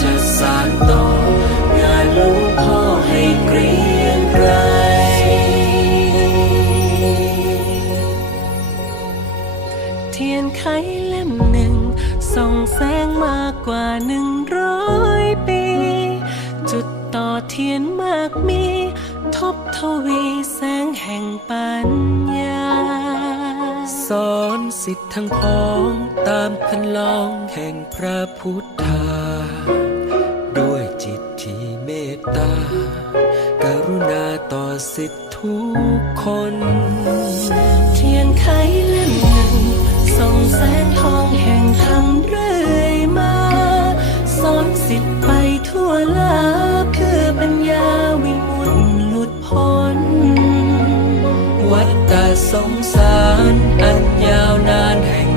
จะสานต่องานลวงพ่อให้เรียงไรเทียนไขเล่มหนึ่งส่องแสงมากกว่าหนึ่งร้อยปี จุดต่อเทียนมากมี ทบทวีแสงแห่งปัน อนสิทธิ์ทั้งพ้องตามคันลองแห่งพระพุทธา ด้วยจิตที่เมตตากรุณาต่อสิทธิทุกคน สงสารอันยาวนานแห่ง